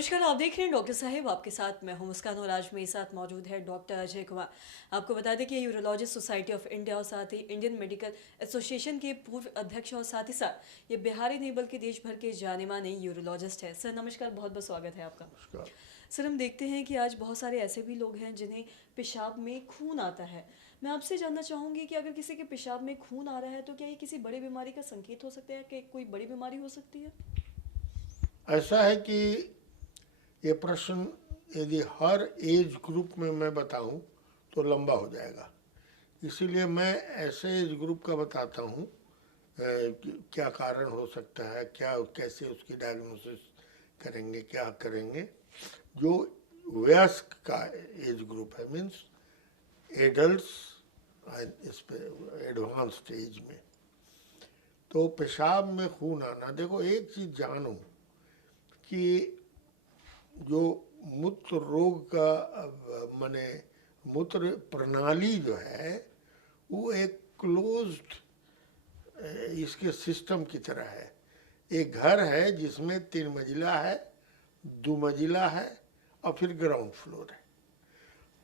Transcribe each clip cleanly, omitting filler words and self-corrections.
नमस्कार, आप देख रहे हैं डॉक्टर साहिब। आपके साथ मैं हूं मुस्कान और आज मेरे साथ मौजूद है डॉक्टर अजय कुमार। आपको बता दें कि ये यूरोलॉजिस्ट सोसाइटी ऑफ इंडिया और साथ ही इंडियन मेडिकल एसोसिएशन के पूर्व अध्यक्ष और साथ ही साथ ये बिहार ही नहीं बल्कि देश भर के जाने माने यूरोलॉजिस्ट है। सर नमस्कार, बहुत बहुत स्वागत है आपका। नमस्कार। सर, हम देखते हैं कि आज बहुत सारे ऐसे भी लोग हैं जिन्हें पेशाब में खून आता है। मैं आपसे जानना चाहूँगी कि अगर किसी के पेशाब में खून आ रहा है तो क्या ये किसी बड़ी बीमारी का संकेत हो सकता है कि कोई बड़ी बीमारी हो सकती है? ऐसा है कि ये प्रश्न यदि हर एज ग्रुप में मैं बताऊं तो लंबा हो जाएगा। इसीलिए मैं ऐसे एज ग्रुप का बताता हूं कि क्या कारण हो सकता है, क्या कैसे उसकी डायग्नोसिस करेंगे, क्या करेंगे। जो वयस्क का एज ग्रुप है, मीन्स एडल्ट्स इस पे एडवांस स्टेज में, तो पेशाब में खून आना, देखो एक चीज़ जानो कि जो मूत्र रोग का माने मूत्र प्रणाली जो है वो एक क्लोज्ड इसके सिस्टम की तरह है। एक घर है जिसमें 3 मंजिला है, 2 मंजिला है और फिर ग्राउंड फ्लोर है।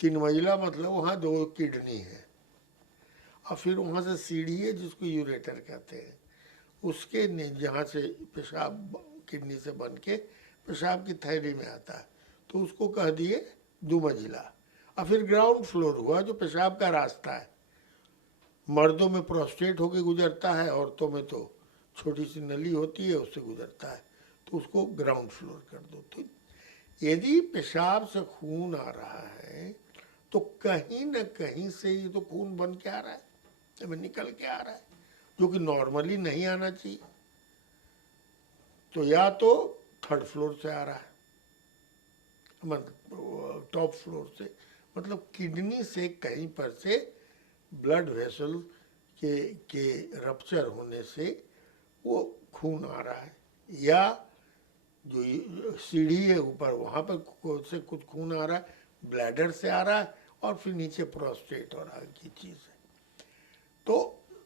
3 मंजिला मतलब वहाँ 2 किडनी है और फिर वहाँ से सीढ़ी है जिसको यूरेटर कहते हैं। उसके जहाँ से पेशाब किडनी से बन के पेशाब की थैली में आता है, तो उसको कह दिए 2 मंजिला। और फिर ग्राउंड फ्लोर हुआ जो पेशाब का रास्ता है। मर्दों में प्रोस्टेट होके गुजरता है, औरतों में तो छोटी सी नली होती है उससे गुजरता है, तो उसको ग्राउंड फ्लोर कर दो। तो यदि पेशाब से खून आ रहा है तो कहीं न कहीं से ये तो खून बन के आ रहा है, जब निकल के आ रहा है, जो कि नॉर्मली नहीं आना चाहिए। तो या तो थर्ड फ्लोर से आ रहा है, मतलब टॉप फ्लोर से, मतलब किडनी से कहीं पर से ब्लड वेसल के रप्चर होने से वो खून आ रहा है, या जो सीढ़ी है ऊपर वहाँ पर से कुछ खून आ रहा है, ब्लैडर से आ रहा है, और फिर नीचे प्रोस्टेट और आगे की चीज़ है। तो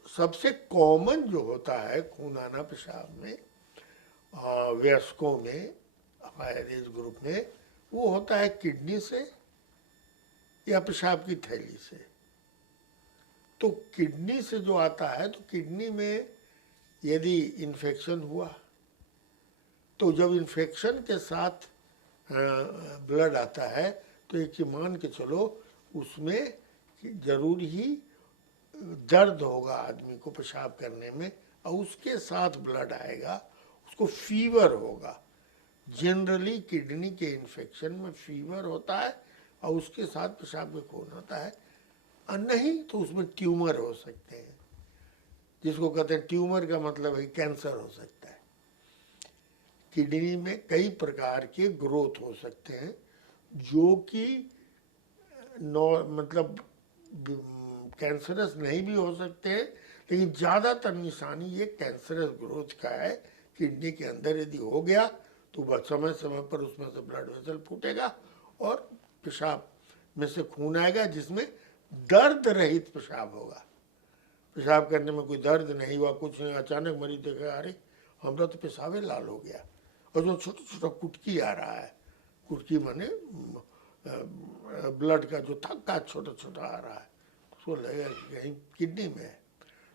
सबसे कॉमन जो होता है खून आना पेशाब में वयस्कों में, हायर एज ग्रुप में, वो होता है किडनी से या पेशाब की थैली से। तो किडनी से जो आता है, तो किडनी में यदि इन्फेक्शन हुआ, तो जब इन्फेक्शन के साथ ब्लड आता है तो एक मान के चलो उसमें जरूर ही दर्द होगा आदमी को पेशाब करने में, और उसके साथ ब्लड आएगा, उसको फीवर होगा। जनरली किडनी के इन्फेक्शन में फीवर होता है और उसके साथ पेशाब में खून होता है। और नहीं तो उसमें ट्यूमर हो सकते हैं, जिसको कहते हैं ट्यूमर का मतलब है कैंसर हो सकता है। किडनी में कई प्रकार के ग्रोथ हो सकते हैं जो कि मतलब कैंसरस नहीं भी हो सकते हैं, लेकिन ज़्यादातर निशानी ये कैंसरस ग्रोथ का है। किडनी के अंदर यदि हो गया तो वह समय समय पर उसमें से ब्लड वेसल फूटेगा और पेशाब में से खून आएगा, जिसमें दर्द रहित पेशाब होगा। पेशाब करने में कोई दर्द नहीं हुआ, कुछ नहीं, अचानक मरीज देखेगा अरे हमारा तो पेशाबे लाल हो गया, और जो छोटा छोटा कुटकी आ रहा है, कुटकी माने ब्लड का जो थक्का छोटा छोटा आ रहा है, उसको लगेगा कि कहीं किडनी में है।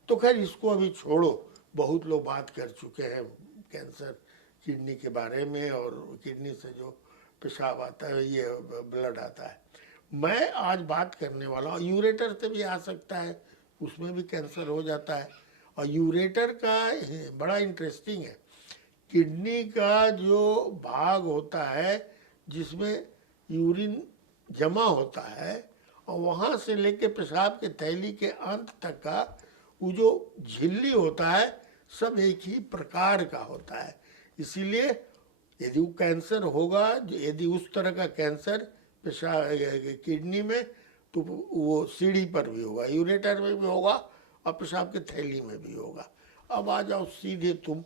तो खैर इसको अभी छोड़ो, बहुत लोग बात कर चुके हैं कैंसर किडनी के बारे में, और किडनी से जो पेशाब आता है, ये ब्लड आता है। मैं आज बात करने वाला हूँ, यूरेटर से भी आ सकता है, उसमें भी कैंसर हो जाता है। और यूरेटर का बड़ा इंटरेस्टिंग है। किडनी का जो भाग होता है जिसमें यूरिन जमा होता है, और वहाँ से लेके पेशाब के थैली के अंत तक का वो जो झिल्ली होता है, सब एक ही प्रकार का होता है। इसीलिए यदि वो कैंसर होगा, यदि उस तरह का कैंसर पेशाब किडनी में, तो वो सीढ़ी पर भी होगा, यूरेटर में भी होगा और पेशाब की थैली में भी होगा। अब आ जाओ सीधे तुम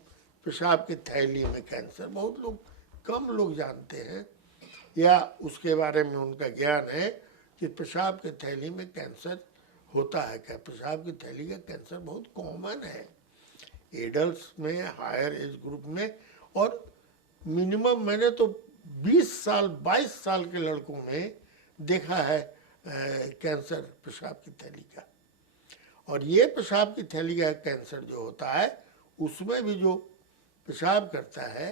पेशाब की थैली में कैंसर। बहुत लोग, कम लोग जानते हैं या उसके बारे में उनका ज्ञान है कि पेशाब की थैली में कैंसर होता है। क्या पेशाब की थैली का कैंसर बहुत कॉमन है एडल्ट्स में, हायर एज ग्रुप में। और मिनिमम मैंने तो 20 साल 22 साल के लड़कों में देखा है कैंसर पेशाब की थैली का। और ये पेशाब की थैली का कैंसर जो होता है उसमें भी जो पेशाब करता है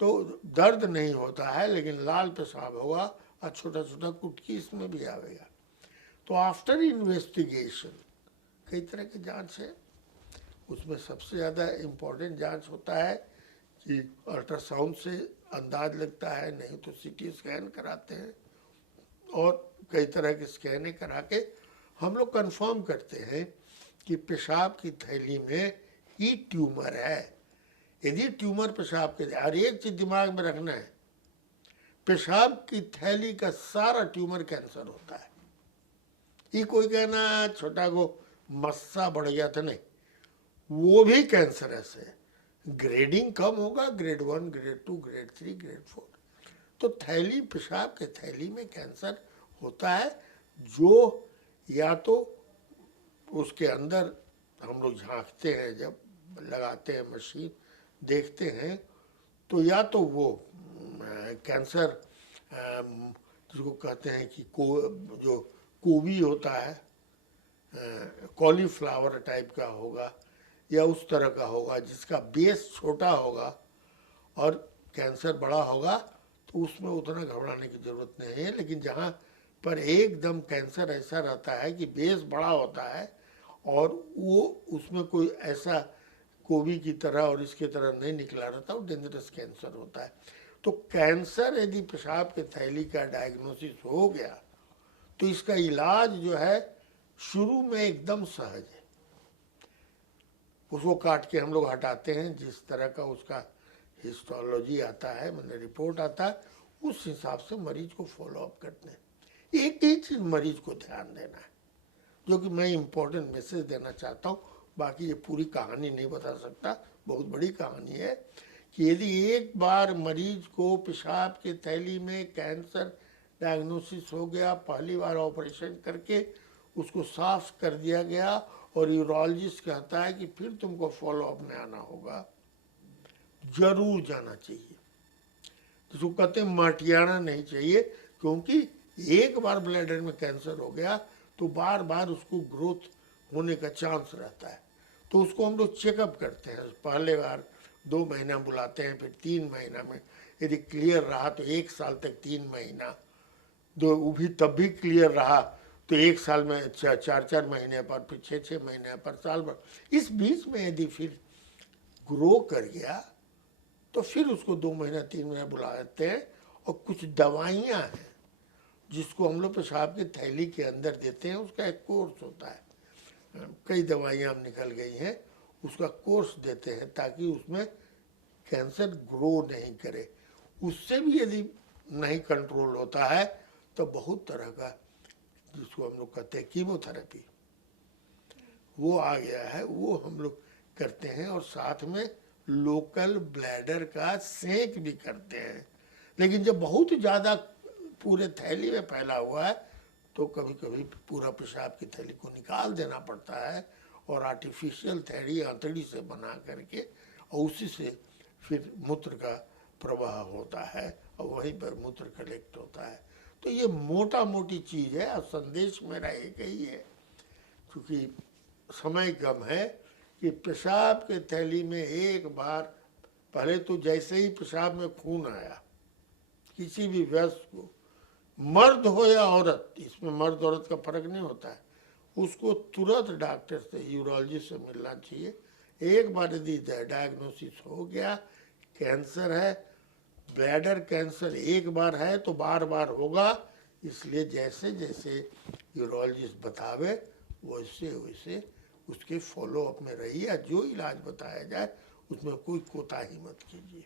तो दर्द नहीं होता है, लेकिन लाल पेशाब होगा और छोटा छोटा कुटकी इसमें भी आवेगा। तो आफ्टर इन्वेस्टिगेशन कई तरह की जांच है, उसमें सबसे ज़्यादा इम्पोर्टेंट जांच होता है कि अल्ट्रासाउंड से अंदाज लगता है, नहीं तो सीटी स्कैन कराते हैं और कई तरह की स्कैनें करा के हम लोग कंफर्म करते हैं कि पेशाब की थैली में ही ट्यूमर है। यदि ट्यूमर पेशाब के, और एक चीज दिमाग में रखना है, पेशाब की थैली का सारा ट्यूमर कैंसर होता है। ये कोई कहना छोटा को मस्सा बढ़ गया था, नहीं, वो भी कैंसरस है। ग्रेडिंग कम होगा, ग्रेड 1, ग्रेड 2, ग्रेड 3, ग्रेड 4। तो थैली, पेशाब के थैली में कैंसर होता है, जो या तो उसके अंदर हम लोग झांकते हैं, जब लगाते हैं मशीन देखते हैं, तो या तो वो कैंसर जिसको कहते हैं कि जो कोबी होता है, कॉलीफ्लावर टाइप का होगा या उस तरह का होगा जिसका बेस छोटा होगा और कैंसर बड़ा होगा, तो उसमें उतना घबराने की ज़रूरत नहीं है। लेकिन जहाँ पर एकदम कैंसर ऐसा रहता है कि बेस बड़ा होता है और वो उसमें कोई ऐसा कोबी की तरह और इसके तरह नहीं निकला रहता, वो डेंजरस कैंसर होता है। तो कैंसर यदि पेशाब के थैली का डायग्नोसिस हो गया तो इसका इलाज जो है शुरू में एकदम सहज है। उसको काट के हम लोग हटाते हैं, जिस तरह का उसका हिस्टोलॉजी आता है, मैंने रिपोर्ट आता है, उस हिसाब से मरीज को फॉलो अप करते हैं। एक ही चीज़ मरीज को ध्यान देना है, जो कि मैं इम्पोर्टेंट मैसेज देना चाहता हूँ। बाकी ये पूरी कहानी नहीं बता सकता, बहुत बड़ी कहानी है कि यदि एक बार मरीज को पेशाब की थैली में कैंसर डायग्नोसिस हो गया, पहली बार ऑपरेशन करके उसको साफ कर दिया गया और यूरोलॉजिस्ट कहता है कि फिर तुमको फॉलो अप में आना होगा, जरूर जाना चाहिए। जिसको कहते हैं माटियाना नहीं चाहिए, क्योंकि एक बार ब्लैडर में कैंसर हो गया तो बार बार उसको ग्रोथ होने का चांस रहता है। तो उसको हम लोग चेकअप करते हैं, पहले बार 2 महीना बुलाते हैं, फिर 3 महीना में यदि क्लियर रहा तो 1 साल तक 3 महीना, वो भी तब भी क्लियर रहा तो 1 साल में 4-4 महीने पर, फिर 6-6 महीने पर, साल भर। इस बीच में यदि फिर ग्रो कर गया तो फिर उसको 2 महीना 3 महीना बुलाते हैं। और कुछ दवाइयाँ हैं जिसको हम लोग पेशाब की थैली के अंदर देते हैं, उसका एक कोर्स होता है। कई दवाइयाँ अब निकल गई हैं, उसका कोर्स देते हैं ताकि उसमें कैंसर ग्रो नहीं करे। उससे भी यदि नहीं कंट्रोल होता है तो बहुत तरह का, जिसको हम लोग कहते हैं कीमोथेरेपी, वो आ गया है, वो हम लोग करते हैं। और साथ में लोकल ब्लैडर का सेक भी करते हैं। लेकिन जब बहुत ज़्यादा पूरे थैली में फैला हुआ है तो कभी कभी पूरा पेशाब की थैली को निकाल देना पड़ता है और आर्टिफिशियल थैली आंतड़ी से बना करके, और उसी से फिर मूत्र का प्रवाह होता है और वहीं पर मूत्र कलेक्ट होता है। तो ये मोटा मोटी चीज़ है। और संदेश मेरा एक ही है, क्योंकि समय कम है, कि पेशाब के थैली में एक बार पहले तो जैसे ही पेशाब में खून आया, किसी भी वयस्क को, मर्द हो या औरत, इसमें मर्द औरत का फर्क नहीं होता है, उसको तुरंत डॉक्टर से, यूरोलॉजिस्ट से मिलना चाहिए। एक बार यदि डायग्नोसिस हो गया कैंसर है, ब्लैडर कैंसर एक बार है तो बार बार होगा। इसलिए जैसे जैसे यूरोलॉजिस्ट बतावे वैसे वैसे उसके फॉलो अप में रहिए। जो इलाज बताया जाए उसमें कोई कोताही मत कीजिए।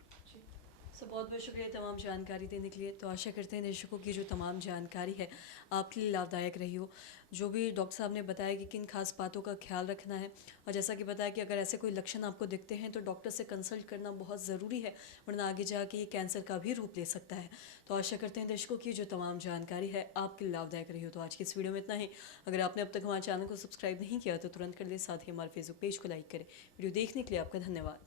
सो बहुत बहुत शुक्रिया तमाम जानकारी देने के लिए। तो आशा करते हैं दर्शकों की जो तमाम जानकारी है आपके लिए लाभदायक रही हो। जो भी डॉक्टर साहब ने बताया कि किन खास बातों का ख्याल रखना है, और जैसा कि बताया कि अगर ऐसे कोई लक्षण आपको दिखते हैं तो डॉक्टर से कंसल्ट करना बहुत ज़रूरी है, वरना आगे जाके ये कैंसर का भी रूप ले सकता है। तो आशा करते हैं दर्शकों की जो तमाम जानकारी है आपके लिए लाभदायक रही हो। तो आज की इस वीडियो में इतना ही। अगर आपने अब तक हमारे चैनल को सब्सक्राइब नहीं किया तो तुरंत कर ले, साथ ही हमारे फेसबुक पेज को लाइक करें। वीडियो देखने के लिए आपका धन्यवाद।